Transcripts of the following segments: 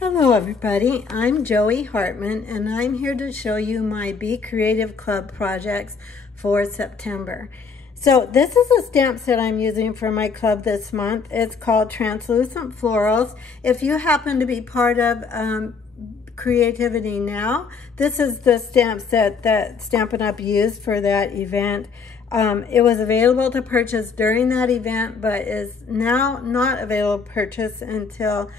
Hello everybody, I'm Joey Hartman and I'm here to show you my Be Creative Club projects for September. So this is a stamp set I'm using for my club this month. It's called Translucent Florals. If you happen to be part of Creativity Now, this is the stamp set that Stampin' Up! Used for that event. It was available to purchase during that event, but is now not available to purchase until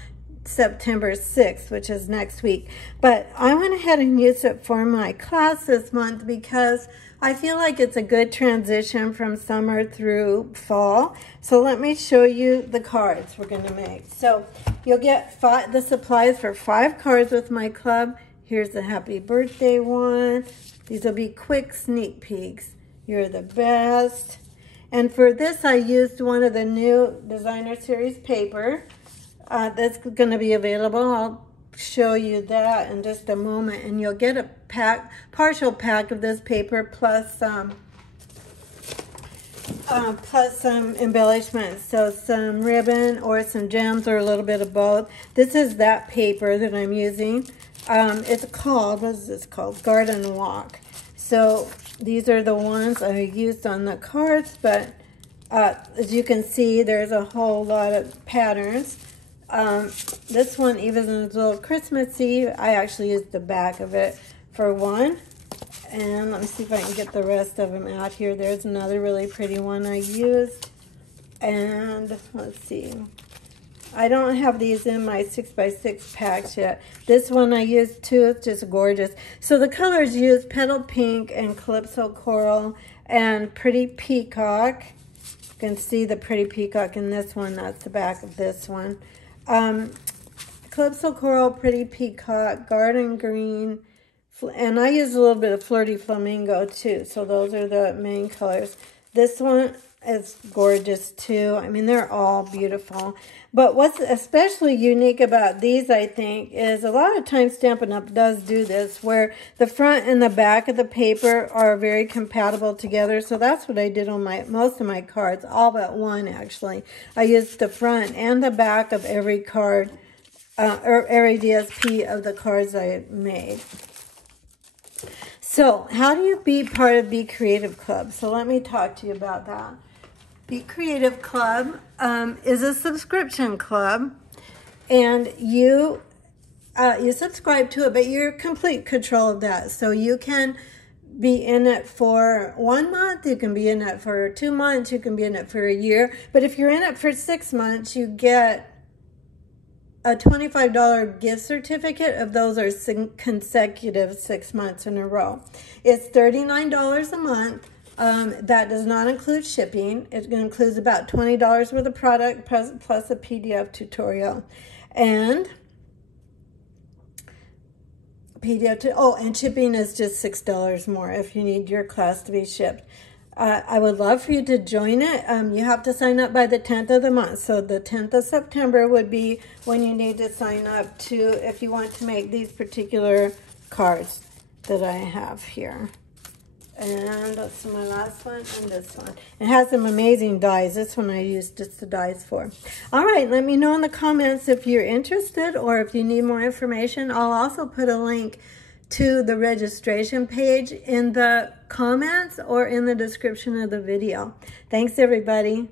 September 6th, which is next week. But I went ahead and used it for my class this month because I feel like it's a good transition from summer through fall. So let me show you the cards we're going to make. So you'll get the supplies for 5 cards with my club. Here's the happy birthday one. These will be quick sneak peeks. You're the best. And for this, I used one of the new designer series paper. That's going to be available. I'll show you that in just a moment, and you'll get a partial pack of this paper plus some embellishments, so some ribbon or some gems or a little bit of both. This is that paper that I'm using. It's called, what is this called? Garden Walk. So these are the ones I used on the cards, but as you can see, there's a whole lot of patterns. This one, even though it's a little Christmassy, I actually used the back of it for one. And let me see if I can get the rest of them out here. There's another really pretty one I used. And let's see. I don't have these in my 6x6 packs yet. This one I used too. It's just gorgeous. So the colors used Petal Pink and Calypso Coral and Pretty Peacock. You can see the Pretty Peacock in this one. That's the back of this one. Calypso Coral, Pretty Peacock, Garden Green, and I use a little bit of Flirty Flamingo too, so those are the main colors. This one is gorgeous too. I mean, they're all beautiful. But what's especially unique about these, I think, is a lot of times Stampin' Up! Does do this, where the front and the back of the paper are very compatible together. So that's what I did on most of my cards, all but one actually. I used the front and the back of every card, or every DSP of the cards I made. So how do you be part of Be Creative Club? So let me talk to you about that. Be Creative Club is a subscription club, and you subscribe to it, but you're in complete control of that. So you can be in it for 1 month, you can be in it for 2 months, you can be in it for a year. But if you're in it for 6 months, you get a $25 gift certificate if those are consecutive 6 months in a row. It's $39 a month. That does not include shipping. It includes about $20 worth of product plus a PDF tutorial. And and shipping is just $6 more if you need your class to be shipped. I would love for you to join it. You have to sign up by the 10th of the month. So the 10th of September would be when you need to sign up if you want to make these particular cards that I have here. And that's my last one and this one. It has some amazing dies. This one I used just the dies for. All right, let me know in the comments if you're interested or if you need more information. I'll also put a link to the registration page in the comments or in the description of the video. Thanks, everybody.